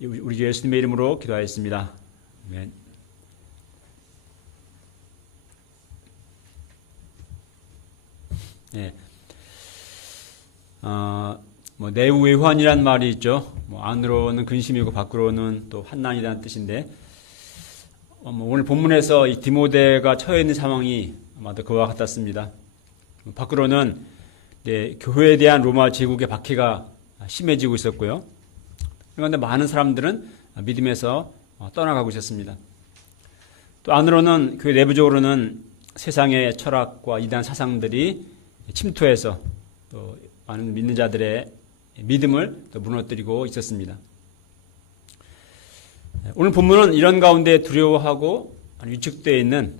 우리 주 예수님의 이름으로 기도하였습니다. 아멘. 네. 내우외환이란 말이 있죠. 안으로는 근심이고 밖으로는 또 환난이라는 뜻인데, 오늘 본문에서 이 디모데가 처해 있는 상황이 아마도 그와 같았습니다. 밖으로는 교회에 대한 로마 제국의 박해가 심해지고 있었고요. 그런데 많은 사람들은 믿음에서 떠나가고 있었습니다. 또 안으로는 교회 내부적으로는 세상의 철학과 이단 사상들이 침투해서 또 많은 믿는 자들의 믿음을 또 무너뜨리고 있었습니다. 오늘 본문은 이런 가운데 두려워하고 위축되어 있는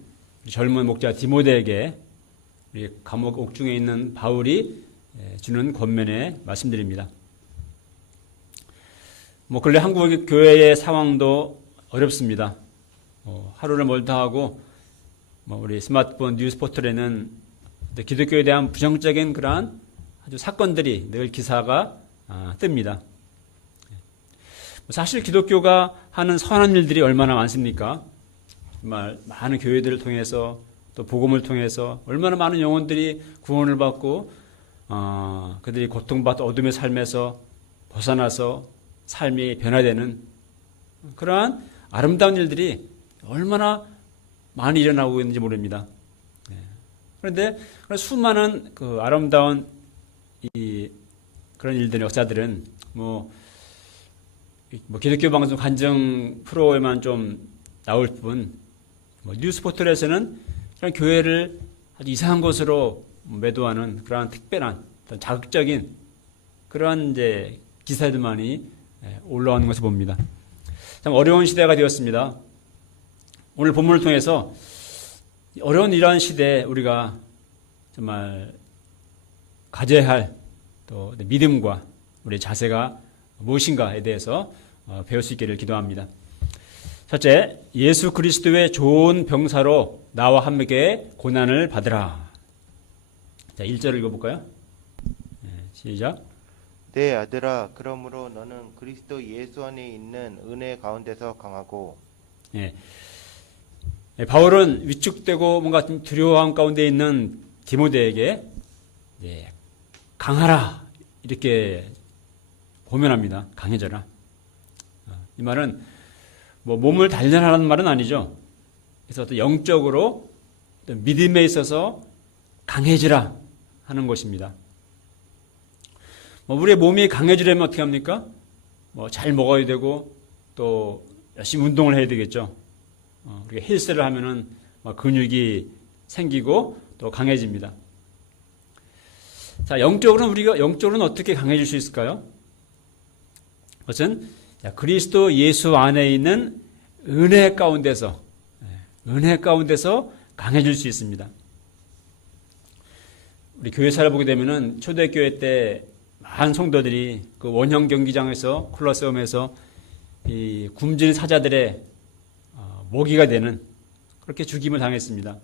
젊은 목자 디모데에게 우리 감옥 옥중에 있는 바울이 주는 권면에 말씀드립니다. 근래 한국 교회의 상황도 어렵습니다. 하루를 멀다 하고 우리 스마트폰 뉴스 포털에는 기독교에 대한 부정적인 그러한 아주 사건들이 늘 기사가 뜹니다. 사실 기독교가 하는 선한 일들이 얼마나 많습니까? 정말 많은 교회들을 통해서 또 복음을 통해서 얼마나 많은 영혼들이 구원을 받고 그들이 고통받던 어둠의 삶에서 벗어나서 삶이 변화되는 그러한 아름다운 일들이 얼마나 많이 일어나고 있는지 모릅니다. 그런데 수많은 그 아름다운 그런 일들의 역사들은 기독교 방송 간증 프로에만 좀 나올 뿐, 뉴스 포털에서는 그런 교회를 아주 이상한 것으로 매도하는 그러한 특별한 자극적인 그러한 기사들만이 올라오는 것을 봅니다. 참 어려운 시대가 되었습니다. 오늘 본문을 통해서 어려운 이러한 시대에 우리가 정말 가져야 할 또 믿음과 우리의 자세가 무엇인가에 대해서 배울 수 있기를 기도합니다. 첫째, 예수 그리스도의 좋은 병사로 나와 함께 고난을 받으라. 자, 1절을 읽어볼까요? 시작. 내 아들아, 그러므로 너는 그리스도 예수 안에 있는 은혜 가운데서 강하고. 바울은 위축되고 뭔가 좀 두려워함 가운데 있는 디모데에게 강하라 이렇게 고면합니다. 강해져라. 이 말은 몸을 단련하라는 말은 아니죠. 그래서 또 영적으로 또 믿음에 있어서 강해지라 하는 것입니다. 우리의 몸이 강해지려면 어떻게 합니까? 잘 먹어야 되고 또 열심히 운동을 해야 되겠죠. 우리가 헬스를 하면은 근육이 생기고 또 강해집니다. 자, 영적으로는 어떻게 강해질 수 있을까요? 그것은 그리스도 예수 안에 있는 은혜 가운데서 강해질 수 있습니다. 우리 교회사를 보게 되면은 초대교회 때 많은 성도들이 그 원형 경기장에서 콜로세움에서 이 굶주린 사자들의 모기가 되는 그렇게 죽임을 당했습니다.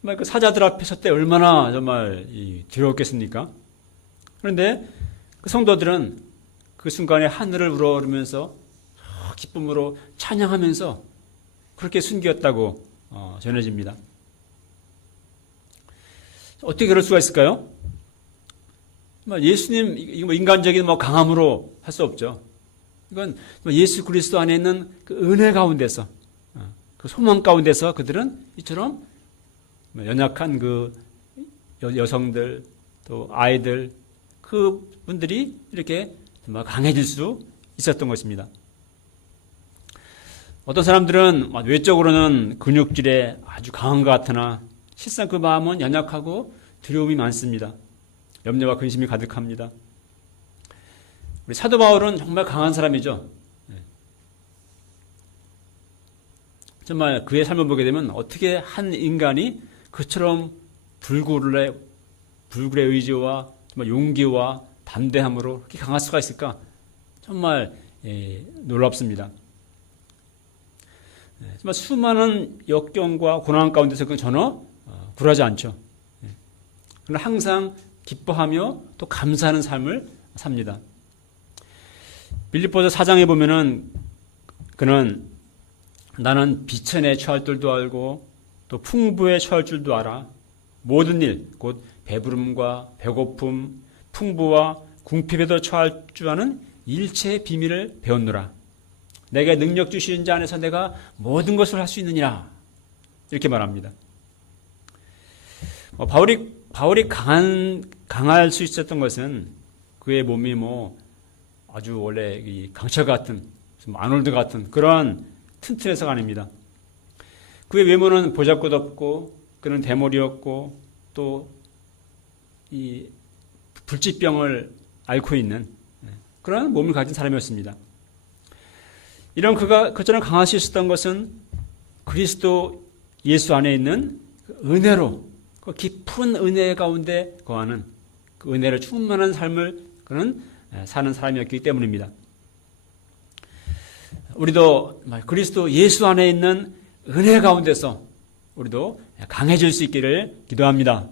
정말 그 사자들 앞에 섰을 때 얼마나 정말 두려웠겠습니까? 그런데 그 성도들은 그 순간에 하늘을 우러르면서 기쁨으로 찬양하면서 그렇게 숨겼다고 전해집니다. 어떻게 그럴 수가 있을까요? 예수님 인간적인 강함으로 할 수 없죠. 이건 예수 그리스도 안에 있는 그 은혜 가운데서 그 소망 가운데서 그들은 이처럼 연약한 그 여성들 또 아이들 그 분들이 이렇게 강해질 수 있었던 것입니다. 어떤 사람들은 외적으로는 근육질에 아주 강한 것 같으나 실상 그 마음은 연약하고 두려움이 많습니다. 염려와 근심이 가득합니다. 우리 사도 바울은 정말 강한 사람이죠. 정말 그의 삶을 보게 되면 어떻게 한 인간이 그처럼 불굴의 의지와 정말 용기와 담대함으로 그렇게 강할 수가 있을까? 정말 놀랍습니다. 정말 수많은 역경과 고난 가운데서 그건 전혀 굴하지 않죠. 그러나 항상 기뻐하며 또 감사하는 삶을 삽니다. 빌립보서 4장에 보면은 그는 나는 비천에 처할 줄도 알고 또 풍부에 처할 줄도 알아. 모든 일, 곧 배부름과 배고픔, 풍부와 궁핍에도 처할 줄 아는 일체의 비밀을 배웠노라. 내게 능력 주시는 자 안에서 내가 모든 것을 할 수 있느니라. 이렇게 말합니다. 바울이 강할 수 있었던 것은 그의 몸이 아주 원래 이 강철 같은, 아놀드 같은 그런 튼튼해서가 아닙니다. 그의 외모는 보잘것없고 그는 대머리였고 또 이 불치병을 앓고 있는 그런 몸을 가진 사람이었습니다. 이런 그처럼 강할 수 있었던 것은 그리스도 예수 안에 있는 은혜로 그 깊은 은혜 가운데 거하는 그 은혜로 충만한 삶을 그는 사는 사람이었기 때문입니다. 우리도 그리스도 예수 안에 있는 은혜 가운데서 우리도 강해질 수 있기를 기도합니다.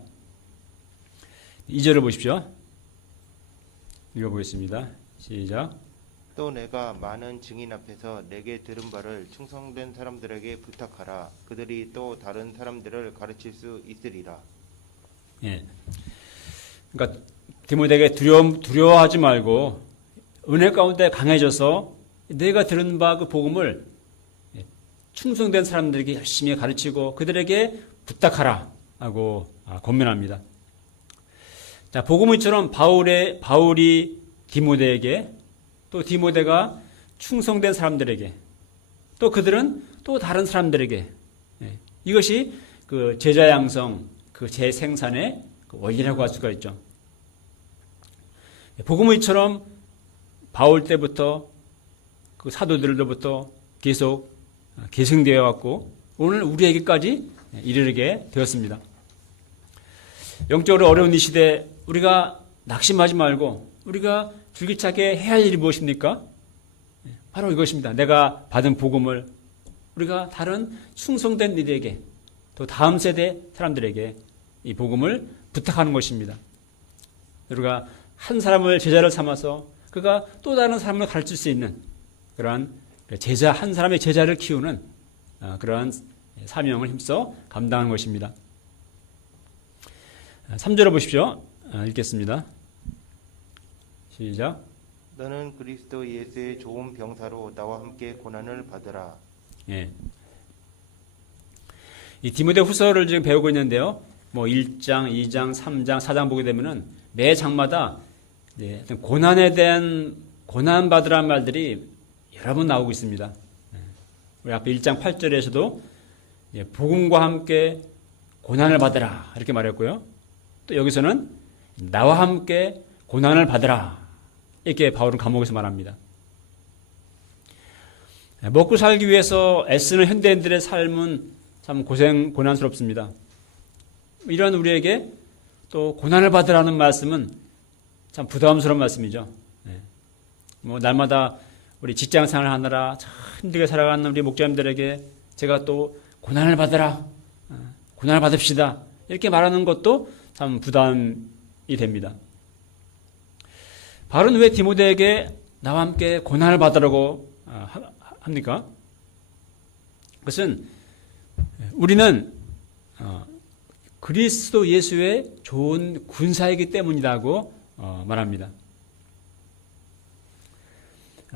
2절을 보십시오. 읽어보겠습니다. 시작. 또 내가 많은 증인 앞에서 내게 들은 바를 충성된 사람들에게 부탁하라. 그들이 또 다른 사람들을 가르칠 수 있으리라. 예. 그러니까 디모데에게 두려워하지 말고 은혜 가운데 강해져서 내가 들은 바 그 복음을 충성된 사람들에게 열심히 가르치고 그들에게 부탁하라 하고 권면합니다. 자, 복음처럼 바울이 디모데에게 또 디모데가 충성된 사람들에게 또 그들은 또 다른 사람들에게 이것이 그 제자 양성, 그 재생산의 원리라고 할 수가 있죠. 복음처럼 바울 때부터 그 사도들로부터 계속 계승되어 왔고 오늘 우리에게까지 이르게 되었습니다. 영적으로 어려운 이 시대 우리가 낙심하지 말고 우리가 줄기차게 해야 할 일이 무엇입니까? 바로 이것입니다. 내가 받은 복음을 우리가 다른 충성된 이들에게 또 다음 세대 사람들에게 이 복음을 부탁하는 것입니다. 우리가 한 사람을 제자를 삼아서 그가 또 다른 사람을 가르칠 수 있는 그러한 제자, 한 사람의 제자를 키우는 그러한 사명을 힘써 감당하는 것입니다. 3절을 보십시오. 읽겠습니다. 시작. 너는 그리스도 예수의 좋은 병사로 나와 함께 고난을 받으라. 예. 이 디모데 후서를 지금 배우고 있는데요. 1장, 2장, 3장, 4장 보게 되면은 매 장마다 고난에 대한 고난 받으라는 말들이 여러 번 나오고 있습니다. 우리 앞에 1장 8절에서도 복음과 함께 고난을 받으라 이렇게 말했고요. 또 여기서는 나와 함께 고난을 받으라 이렇게 바울은 감옥에서 말합니다. 먹고 살기 위해서 애쓰는 현대인들의 삶은 참 고난스럽습니다. 이런 우리에게 또 고난을 받으라는 말씀은 참 부담스러운 말씀이죠. 날마다 우리 직장 생활을 하느라 참 힘들게 살아가는 우리 목자님들에게 제가 또 고난을 받으라, 고난을 받읍시다 이렇게 말하는 것도 참 부담이 됩니다. 바울은 왜 디모데에게 나와 함께 고난을 받으라고 합니까? 그것은 우리는 그리스도 예수의 좋은 군사이기 때문이라고 말합니다.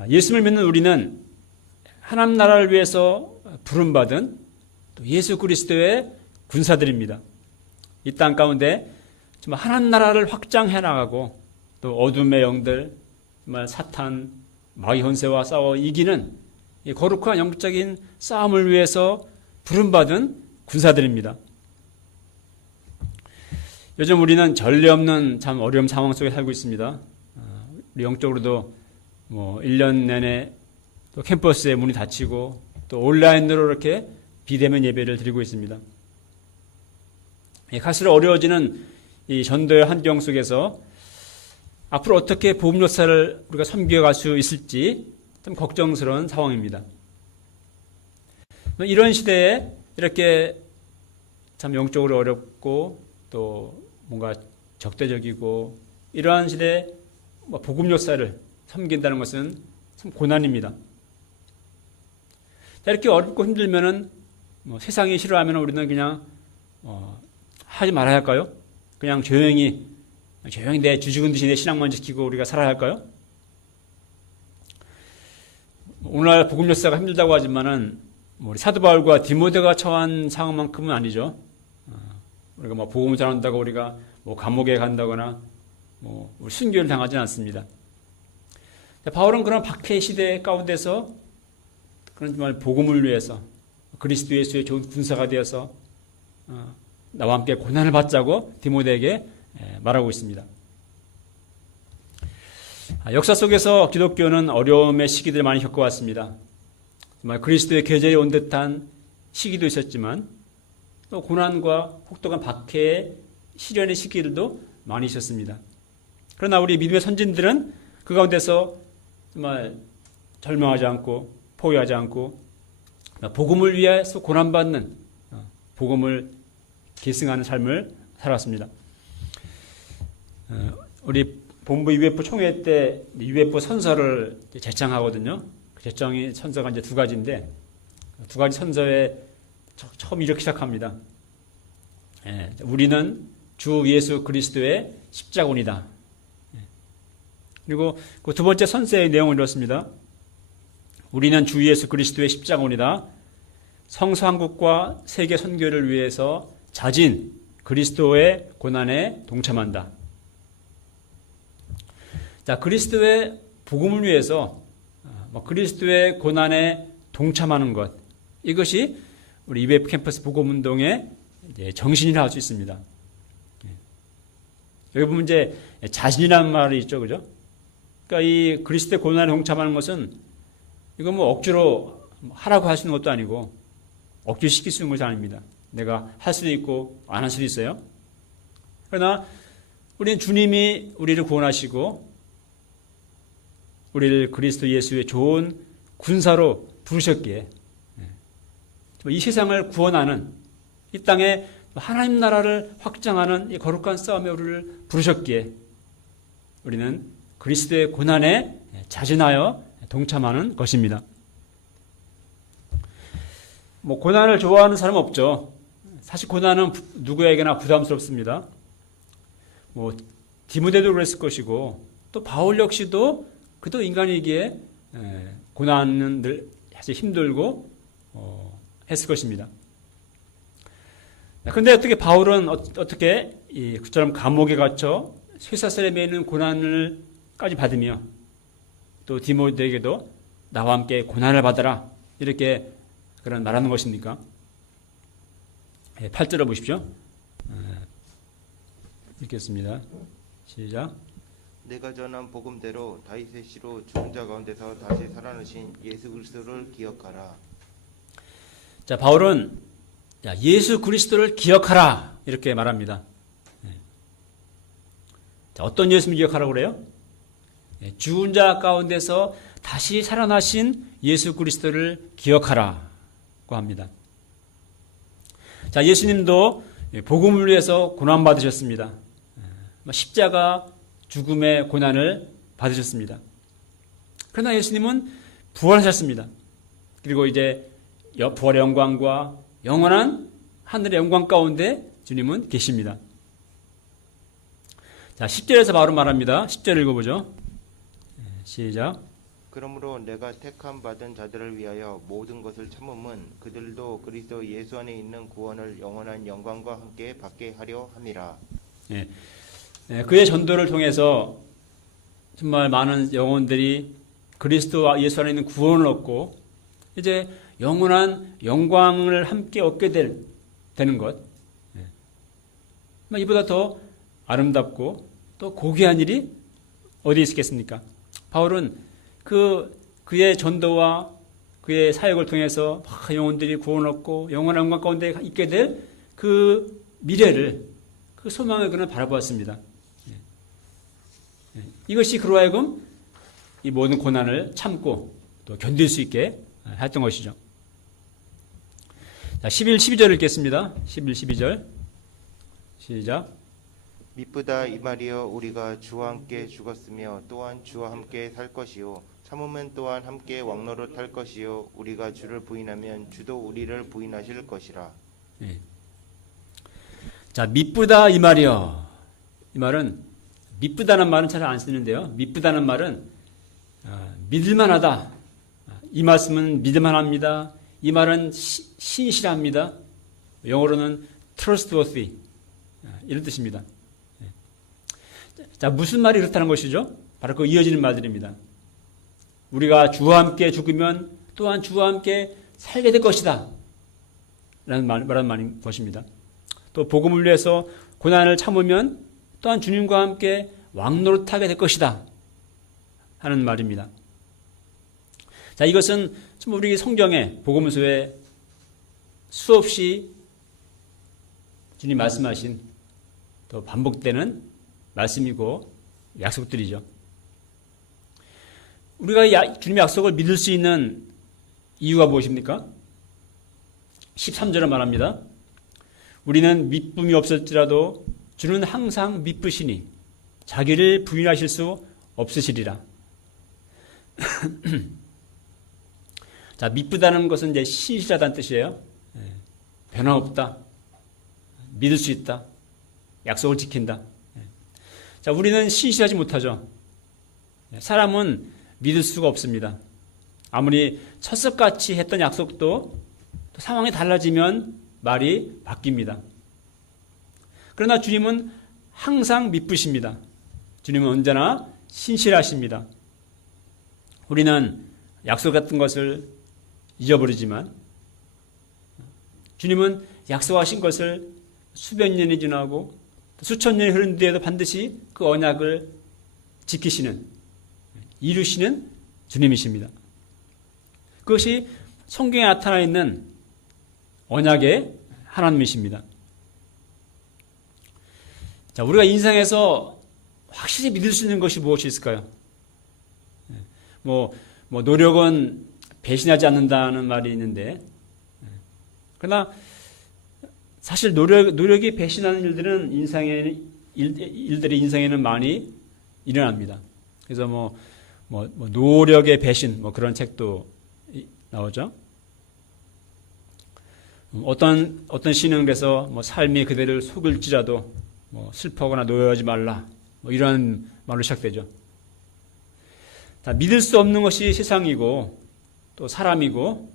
예수를 믿는 우리는 하나님 나라를 위해서 부름받은 또 예수 그리스도의 군사들입니다. 이 땅 가운데 정말 하나님 나라를 확장해 나가고 또 어둠의 영들, 정말 사탄, 마귀 혼세와 싸워 이기는 이 거룩한 영적인 싸움을 위해서 부름받은 군사들입니다. 요즘 우리는 전례 없는 참 어려운 상황 속에 살고 있습니다. 우리 영적으로도 1년 내내 또 캠퍼스에 문이 닫히고 또 온라인으로 이렇게 비대면 예배를 드리고 있습니다. 갈수록 어려워지는 이 전도의 환경 속에서 앞으로 어떻게 복음 역사를 우리가 섬겨갈 수 있을지 좀 걱정스러운 상황입니다. 이런 시대에 이렇게 참 영적으로 어렵고 또 뭔가 적대적이고 이러한 시대에 복음 역사를 섬긴다는 것은 참 고난입니다. 자, 이렇게 어렵고 힘들면은 뭐 세상이 싫어하면 우리는 그냥 하지 말아야 할까요? 그냥 조용히 내 주죽은 듯이 내 신앙만 지키고 우리가 살아야 할까요? 오늘날 복음 역사가 힘들다고 하지만은 우리 사도 바울과 디모데가 처한 상황만큼은 아니죠. 우리가 뭐 복음을 전한다고 우리가 뭐 감옥에 간다거나 뭐 순교를 당하지는 않습니다. 바울은 그런 박해 시대 가운데서 그런 정말 복음을 위해서 그리스도 예수의 좋은 군사가 되어서 나와 함께 고난을 받자고 디모데에게 말하고 있습니다. 역사 속에서 기독교는 어려움의 시기들을 많이 겪어왔습니다. 정말 그리스도의 계절이 온 듯한 시기도 있었지만 또 고난과 혹독한 박해의 시련의 시기들도 많이 있었습니다. 그러나 우리 믿음의 선진들은 그 가운데서 정말 절망하지 않고 포기하지 않고 복음을 위해서 고난받는 복음을 계승하는 삶을 살았습니다. 우리 본부 UFO 총회 때 UFO 선서를 제창하거든요. 그 제창의 선서가 이제 두 가지인데 두 가지 선서에 처음 이렇게 시작합니다. 우리는 주 예수 그리스도의 십자군이다. 그리고 그 두 번째 선서의 내용을 이렇습니다. 우리는 주 예수 그리스도의 십자군이다. 성서한국과 세계 선교를 위해서 자진 그리스도의 고난에 동참한다. 자, 그리스도의 복음을 위해서 그리스도의 고난에 동참하는 것, 이것이 우리 UF 캠퍼스 복음운동의 정신이라 할 수 있습니다. 여기 보면 이제 자신이라는 말이 있죠, 그죠? 그러니까 이 그리스도의 고난에 동참하는 것은 이거 뭐 억지로 하라고 할 수 있는 것도 아니고 억지로 시킬 수 있는 것이 아닙니다. 내가 할 수도 있고 안 할 수도 있어요. 그러나 우리는 주님이 우리를 구원하시고 우리를 그리스도 예수의 좋은 군사로 부르셨기에 이 세상을 구원하는 이 땅에 하나님 나라를 확장하는 이 거룩한 싸움에 우리를 부르셨기에 우리는 그리스도의 고난에 자진하여 동참하는 것입니다. 뭐 고난을 좋아하는 사람 없죠. 사실 고난은 누구에게나 부담스럽습니다. 뭐 디모데도 그랬을 것이고 또 바울 역시도 그도 인간이기에 고난은 늘 사실 힘들고 했을 것입니다. 그런데 어떻게 바울은 어떻게 그처럼 감옥에 갇혀 쇠사슬에 매이는 고난을까지 받으며 또 디모데에게도 나와 함께 고난을 받아라 이렇게 그런 말하는 것입니까? 8절을 보십시오. 읽겠습니다. 시작. 내가 전한 복음대로 다윗의 씨로 죽은 자 가운데서 다시 살아나신 예수 그리스도를 기억하라. 자, 바울은 예수 그리스도를 기억하라 이렇게 말합니다. 자, 어떤 예수님을 기억하라고 그래요? 죽은 자 가운데서 다시 살아나신 예수 그리스도를 기억하라고 합니다. 자, 예수님도 복음을 위해서 고난 받으셨습니다. 십자가 죽음의 고난을 받으셨습니다. 그러나 예수님은 부활하셨습니다. 그리고 이제 부활의 영광과 영원한 하늘의 영광 가운데 주님은 계십니다. 자, 10절에서 바로 말합니다. 10절 읽어보죠. 시작. 그러므로 내가 택함 받은 자들을 위하여 모든 것을 참음은 그들도 그리스도 예수 안에 있는 구원을 영원한 영광과 함께 받게 하려 함이라. 그의 전도를 통해서 정말 많은 영혼들이 그리스도 예수 안에 있는 구원을 얻고 이제 영원한 영광을 함께 얻게 되는 것. 이보다 더 아름답고 또 고귀한 일이 어디 있겠습니까? 바울은 그의 전도와 그의 사역을 통해서 영혼들이 구원을 얻고 영원한 영광 가운데 있게 될 그 미래를 그 소망을 그는 바라보았습니다. 이것이 그로 하여금 이 모든 고난을 참고 또 견딜 수 있게 했던 것이죠. 자, 11, 12절 읽겠습니다. 11, 12절 시작. 미쁘다 이 말이여 우리가 주와 함께 죽었으며 또한 주와 함께 살 것이요 참으면 또한 함께 왕노릇할 것이요 우리가 주를 부인하면 주도 우리를 부인하실 것이라. 자, 미쁘다 이 말이요. 이 말은 미쁘다는 말은 잘 안 쓰는데요. 미쁘다는 말은 믿을만하다. 이 말씀은 믿을만합니다. 이 말은 신실합니다. 영어로는 trustworthy 이런 뜻입니다. 자, 무슨 말이 그렇다는 것이죠? 바로 그 이어지는 말들입니다. 우리가 주와 함께 죽으면 또한 주와 함께 살게 될 것이다 라는 말인 것입니다. 또 복음을 위해서 고난을 참으면 또한 주님과 함께 왕노릇하게 될 것이다 하는 말입니다. 자, 이것은 우리 성경의 복음서에 수없이 주님 말씀하신 또 반복되는 말씀이고 약속들이죠. 우리가 주님의 약속을 믿을 수 있는 이유가 무엇입니까? 13절에 말합니다. 우리는 믿음이 없을지라도 주는 항상 믿으시니 자기를 부인하실 수 없으시리라. 자, 믿다는 것은 이제 신실하다는 뜻이에요. 변함없다. 믿을 수 있다. 약속을 지킨다. 자, 우리는 신실하지 못하죠. 사람은 믿을 수가 없습니다. 아무리 철석같이 했던 약속도 상황이 달라지면 말이 바뀝니다. 그러나 주님은 항상 믿으십니다. 주님은 언제나 신실하십니다. 우리는 약속 같은 것을 잊어버리지만 주님은 약속하신 것을 수백 년이 지나고 수천 년이 흐른 뒤에도 반드시 그 언약을 지키시는, 이루시는 주님이십니다. 그것이 성경에 나타나 있는 언약의 하나님이십니다. 자, 우리가 인생에서 확실히 믿을 수 있는 것이 무엇이 있을까요? 노력은 배신하지 않는다는 말이 있는데, 그러나 사실 노력이 배신하는 일들은 일들이 인생에는 많이 일어납니다. 그래서 노력의 배신, 그런 책도 나오죠. 어떤 시는 그래서 삶이 그대를 속을지라도 슬퍼하거나 노여하지 말라, 이런 말로 시작되죠. 다 믿을 수 없는 것이 세상이고, 또 사람이고,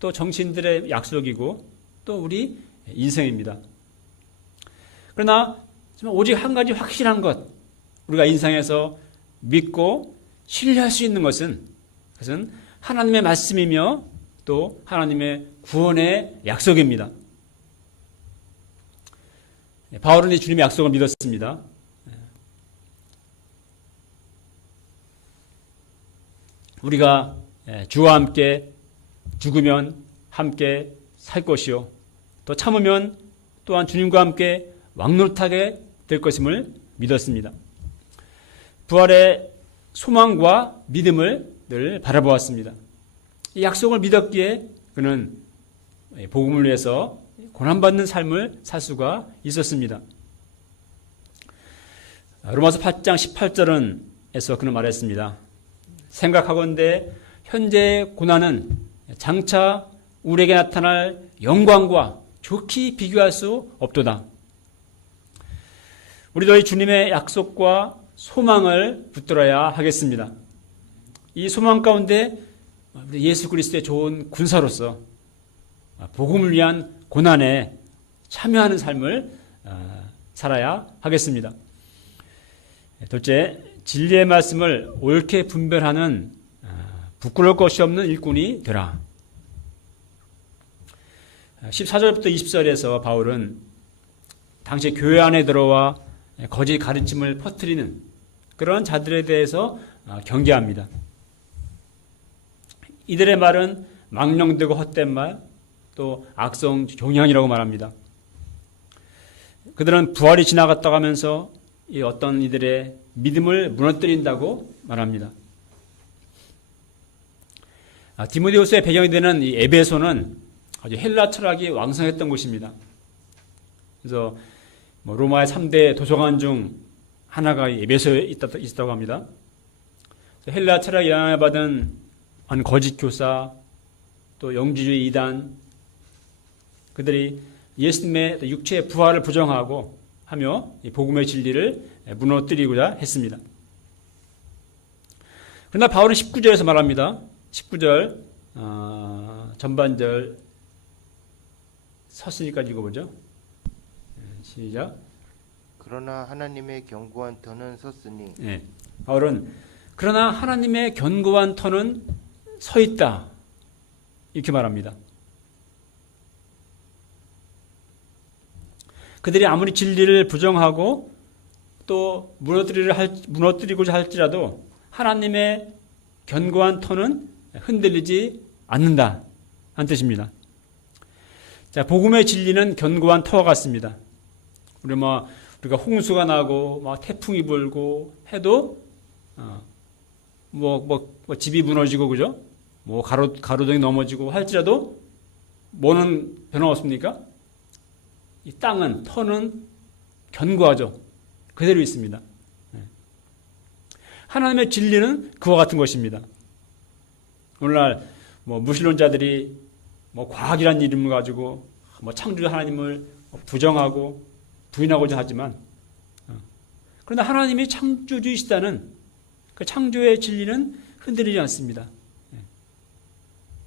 또 정치인들의 약속이고, 또 우리 인생입니다. 그러나 오직 한 가지 확실한 것, 우리가 인생에서 믿고 신뢰할 수 있는 것은, 그것은 하나님의 말씀이며 또 하나님의 구원의 약속입니다. 바울은 주님의 약속을 믿었습니다. 우리가 주와 함께 죽으면 함께 살 것이요, 또 참으면 또한 주님과 함께 왕노릇하게 될 것임을 믿었습니다. 부활의 소망과 믿음을 늘 바라보았습니다. 이 약속을 믿었기에 그는 복음을 위해서 고난받는 삶을 살 수가 있었습니다. 로마서 8장 18절에서 그는 말했습니다. 생각하건대 현재의 고난은 장차 우리에게 나타날 영광과 좋게 비교할 수 없도다. 우리도 이 주님의 약속과 소망을 붙들어야 하겠습니다. 이 소망 가운데 예수 그리스도의 좋은 군사로서 복음을 위한 고난에 참여하는 삶을 살아야 하겠습니다. 둘째, 진리의 말씀을 옳게 분별하는 부끄러울 것이 없는 일꾼이 되라. 14절부터 20절에서 바울은 당시 교회 안에 들어와 거짓 가르침을 퍼뜨리는 그런 자들에 대해서 경계합니다. 이들의 말은 망령되고 헛된 말, 또 악성 종양이라고 말합니다. 그들은 부활이 지나갔다고 하면서 어떤 이들의 믿음을 무너뜨린다고 말합니다. 디모데후서의 배경이 되는 이 에베소는 아주 헬라 철학이 왕성했던 곳입니다. 그래서 로마의 3대 도서관 중 하나가 에베소에 있다고 합니다. 헬라 철학에 영향을 받은 거짓 교사, 또 영지주의 이단, 그들이 예수님의 육체의 부활을 부정하고 하며 이 복음의 진리를 무너뜨리고자 했습니다. 그러나 바울은 19절에서 말합니다. 19절 전반절 서신까지 읽어보죠. 시작. 그러나 하나님의 견고한 터는 섰으니 네. 바울은 그러나 하나님의 견고한 터는 서 있다 이렇게 말합니다. 그들이 아무리 진리를 부정하고 또 무너뜨리고자 할지라도 하나님의 견고한 터는 흔들리지 않는다 한 뜻입니다. 자, 복음의 진리는 견고한 터와 같습니다. 우리가 홍수가 나고 태풍이 불고 해도 집이 무너지고 그죠? 가로등이 넘어지고 할지라도 뭐는 변함없습니까? 이 땅은 터는 견고하죠. 그대로 있습니다. 하나님의 진리는 그와 같은 것입니다. 오늘날 무신론자들이 과학이라는 이름을 가지고 창조주 하나님을 부정하고 부인하고자 하지만 그러나 하나님이 창조주이시다는 그 창조의 진리는 흔들리지 않습니다.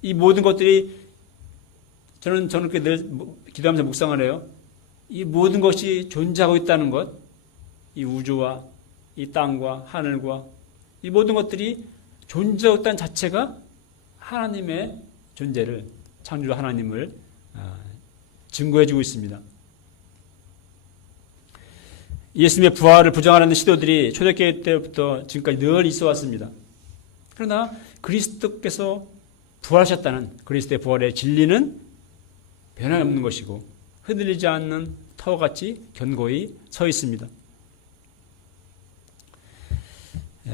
이 모든 것들이 저는 늘 기도하면서 묵상을 해요. 이 모든 것이 존재하고 있다는 것, 이 우주와 이 땅과 하늘과 이 모든 것들이 존재하고 있다는 자체가 하나님의 존재를, 창조주 하나님을 증거해주고 있습니다. 예수님의 부활을 부정하는 시도들이 초대교회 때부터 지금까지 늘 있어 왔습니다. 그러나 그리스도께서 부활하셨다는 그리스도의 부활의 진리는 변함없는 것이고 흔들리지 않는 터같이 견고히 서 있습니다.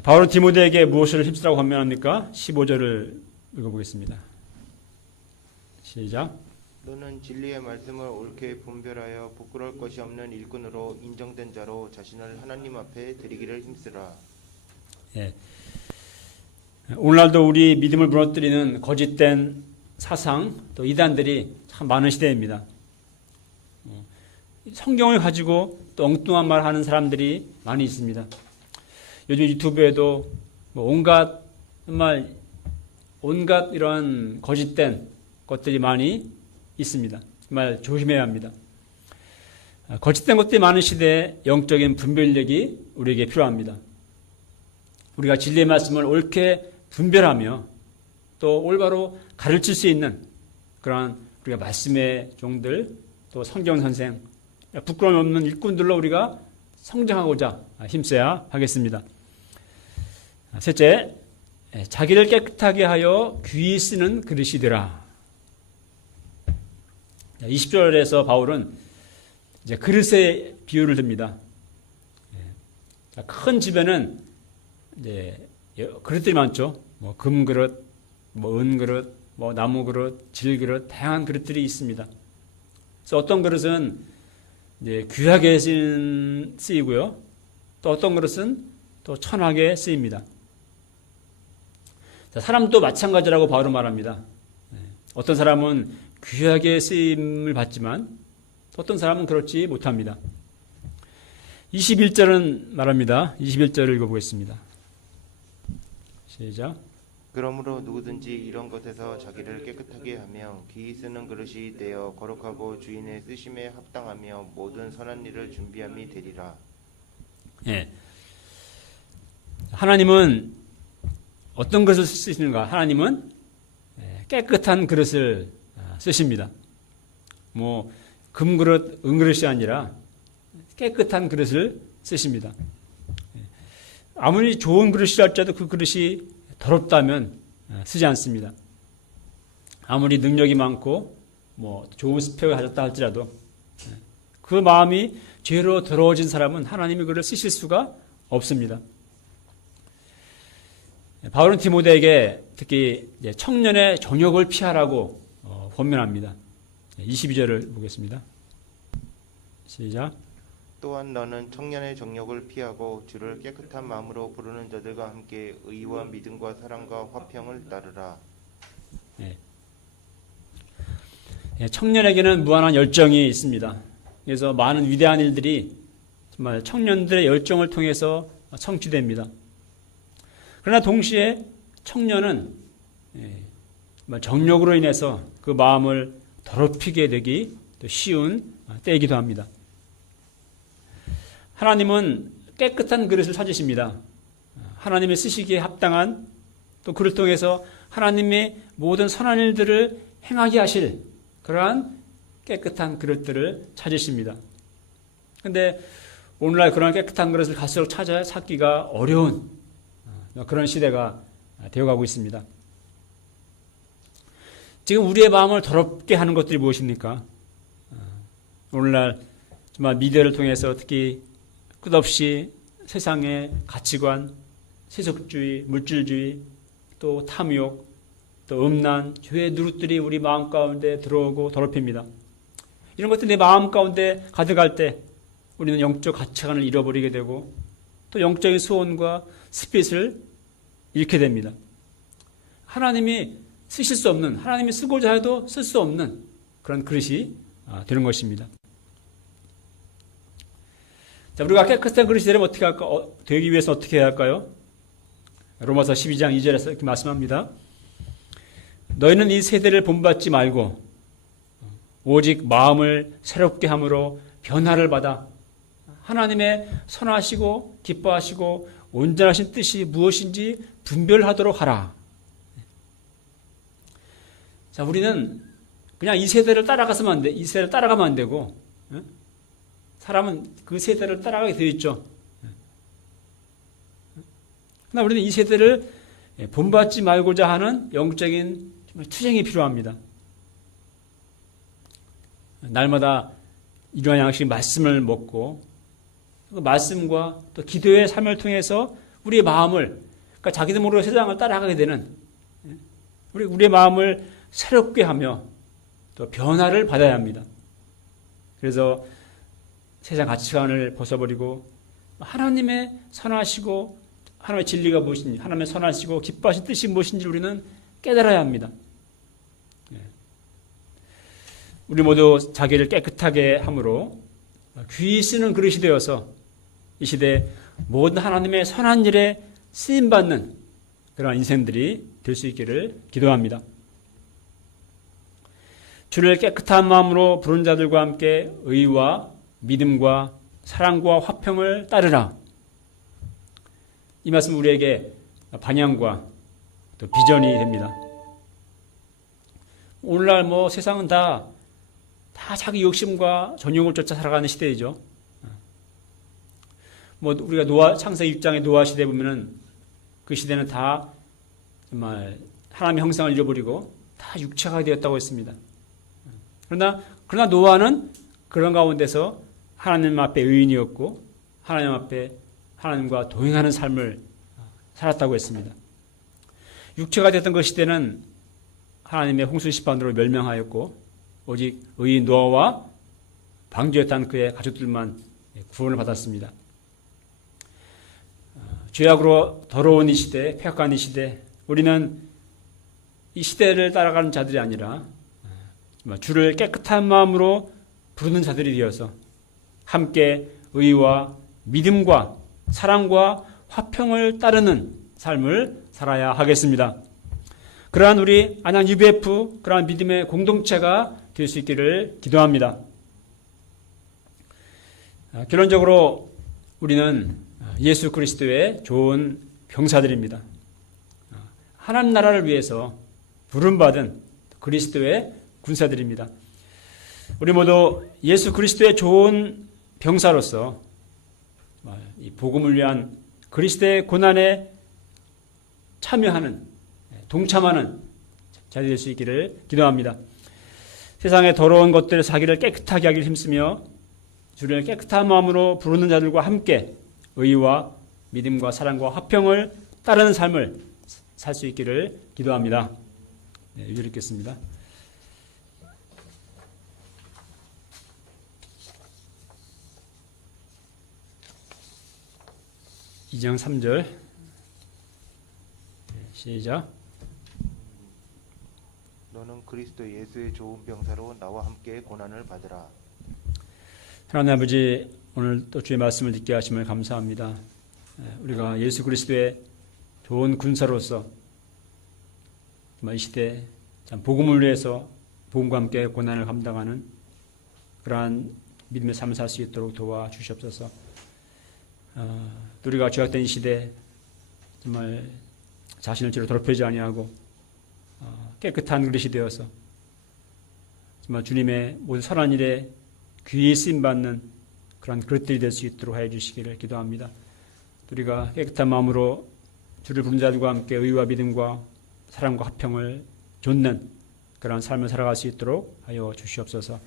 바울은 디모데에게 무엇을 힘쓰라고 권면합니까? 15절을 읽어보겠습니다. 시작. 너는 진리의 말씀을 옳게 분별하여 부끄러울 것이 없는 일꾼으로 인정된 자로 자신을 하나님 앞에 드리기를 힘쓰라. 예. 오늘날도 우리 믿음을 무너뜨리는 거짓된 사상 또 이단들이 참 많은 시대입니다. 성경을 가지고 또 엉뚱한 말 하는 사람들이 많이 있습니다. 요즘 유튜브에도 온갖 이런 거짓된 것들이 많이 있습니다. 정말 조심해야 합니다. 거짓된 것들이 많은 시대에 영적인 분별력이 우리에게 필요합니다. 우리가 진리의 말씀을 옳게 분별하며 또 올바로 가르칠 수 있는 그러한 우리가 말씀의 종들 또 성경 선생 부끄러움 없는 일꾼들로 우리가 성장하고자 힘써야 하겠습니다. 셋째, 자기를 깨끗하게 하여 귀히 쓰는 그릇이 되라. 20절에서 바울은 이제 그릇의 비유를 듭니다. 큰 집에는 이제 그릇들이 많죠. 금그릇, 은그릇, 나무그릇, 질그릇, 다양한 그릇들이 있습니다. 그래서 어떤 그릇은 이제 귀하게 쓰이고요. 또 어떤 그릇은 또 천하게 쓰입니다. 자, 사람도 마찬가지라고 바울은 말합니다. 어떤 사람은 귀하게 쓰임을 받지만 어떤 사람은 그렇지 못합니다. 21절은 말합니다. 21절을 읽어보겠습니다. 시작. 그러므로 누구든지 이런 것에서 자기를 깨끗하게 하며 귀히 쓰는 그릇이 되어 거룩하고 주인의 쓰심에 합당하며 모든 선한 일을 준비함이 되리라. 예. 하나님은 어떤 그릇을 쓰시는가? 하나님은 깨끗한 그릇을 쓰십니다. 금그릇, 은그릇이 아니라 깨끗한 그릇을 쓰십니다. 아무리 좋은 그릇이라 할지라도 그 그릇이 더럽다면 쓰지 않습니다. 아무리 능력이 많고 좋은 스펙을 가졌다 할지라도 그 마음이 죄로 더러워진 사람은 하나님이 그를 쓰실 수가 없습니다. 바울은 디모데에게 특히 청년의 정욕을 피하라고 권면합니다. 22절을 보겠습니다. 시작. 또한 너는 청년의 정욕을 피하고 주를 깨끗한 마음으로 부르는 자들과 함께 의와 믿음과 사랑과 화평을 따르라. 청년에게는 무한한 열정이 있습니다. 그래서 많은 위대한 일들이 정말 청년들의 열정을 통해서 성취됩니다. 그러나 동시에 청년은 정욕으로 인해서 그 마음을 더럽히게 되기 쉬운 때이기도 합니다. 하나님은 깨끗한 그릇을 찾으십니다. 하나님의 쓰시기에 합당한 또 그를 통해서 하나님의 모든 선한 일들을 행하게 하실 그러한 깨끗한 그릇들을 찾으십니다. 그런데 오늘날 그런 깨끗한 그릇을 갈수록 찾기가 어려운 그런 시대가 되어가고 있습니다. 지금 우리의 마음을 더럽게 하는 것들이 무엇입니까? 오늘날 정말 미디어를 통해서 특히 끝없이 세상의 가치관, 세속주의, 물질주의, 또 탐욕, 또 음란, 죄의 누룩들이 우리 마음 가운데 들어오고 더럽힙니다. 이런 것들이 내 마음 가운데 가득할 때 우리는 영적 가치관을 잃어버리게 되고 또 영적인 소원과 스피릿을 잃게 됩니다. 하나님이 쓰실 수 없는, 하나님이 쓰고자 해도 쓸 수 없는 그런 그릇이 되는 것입니다. 자, 우리가 깨끗한 그릇이 되려면 어떻게 할까? 되기 위해서 어떻게 해야 할까요? 로마서 12장 2절에서 이렇게 말씀합니다. 너희는 이 세대를 본받지 말고 오직 마음을 새롭게 함으로 변화를 받아 하나님의 선하시고 기뻐하시고 온전하신 뜻이 무엇인지 분별하도록 하라. 자, 우리는 그냥 이 세대를 따라가서만 안 돼. 이 세대를 따라가면 안 되고, 사람은 그 세대를 따라가게 되어 있죠. 그러나 우리는 이 세대를 본받지 말고자 하는 영적인 투쟁이 필요합니다. 날마다 이러한 양식의 말씀을 먹고 그 말씀과 또 기도의 삶을 통해서 우리의 마음을, 그러니까 자기도 모르게 세상을 따라가게 되는 우리의 마음을 새롭게 하며 또 변화를 받아야 합니다. 그래서 세상 가치관을 벗어버리고 하나님의 선하시고 하나님의 진리가 무엇인지, 하나님의 선하시고 기뻐하신 뜻이 무엇인지 우리는 깨달아야 합니다. 우리 모두 자기를 깨끗하게 함으로 귀히 쓰는 그릇이 되어서 이 시대 모든 하나님의 선한 일에 쓰임받는 그런 인생들이 될 수 있기를 기도합니다. 주를 깨끗한 마음으로 부른 자들과 함께 의와 믿음과 사랑과 화평을 따르라. 이 말씀 우리에게 방향과 또 비전이 됩니다. 오늘날 세상은 다 자기 욕심과 전용을 쫓아 살아가는 시대이죠. 우리가 창세기 6장의 노아 시대 보면은 그 시대는 다 정말 하나님의 형상을 잃어버리고 다 육체가 되었다고 했습니다. 그러나 노아는 그런 가운데서 하나님 앞에 의인이었고 하나님 앞에 하나님과 동행하는 삶을 살았다고 했습니다. 육체가 되었던 그 시대는 하나님의 홍수 심판으로 멸망하였고 오직 의인 노아와 방주였다는 그의 가족들만 구원을 받았습니다. 죄악으로 더러운 이 시대, 폐역한 이 시대, 우리는 이 시대를 따라가는 자들이 아니라 주를 깨끗한 마음으로 부르는 자들이 되어서 함께 의와 믿음과 사랑과 화평을 따르는 삶을 살아야 하겠습니다. 그러한 우리 안양 UBF 그러한 믿음의 공동체가 될 수 있기를 기도합니다. 결론적으로 우리는 예수 그리스도의 좋은 병사들입니다. 하나님 나라를 위해서 부름받은 그리스도의 군사들입니다. 우리 모두 예수 그리스도의 좋은 병사로서 이 복음을 위한 그리스도의 고난에 참여하는, 동참하는 자들이 될 수 있기를 기도합니다. 세상의 더러운 것들 자기를 깨끗하게 하기를 힘쓰며 주를 깨끗한 마음으로 부르는 자들과 함께 의와 믿음과 사랑과 화평을 따르는 삶을 살 수 있기를 기도합니다. 이제 읽겠습니다. 2장 3절 시작. 너는 그리스도 예수의 좋은 병사로 나와 함께 고난을 받으라. 하나님 아버지, 오늘 또 주의 말씀을 듣게 하심을 감사합니다. 우리가 예수 그리스도의 좋은 군사로서 이 시대 참 복음을 위해서 복음과 함께 고난을 감당하는 그러한 믿음의 삶을 살 수 있도록 도와주시옵소서. 우리가 죄악된 이 시대 정말 자신을 죄로 더럽히지 아니하고 깨끗한 그릇이 되어서 정말 주님의 모든 선한 일에 귀히 쓰임받는 그런 그릇들이 될 수 있도록 하여 주시기를 기도합니다. 우리가 깨끗한 마음으로 주를 부른 자들과 함께 의와 믿음과 사랑과 화평을 좇는 그런 삶을 살아갈 수 있도록 하여 주시옵소서.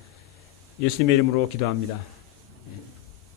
예수님의 이름으로 기도합니다.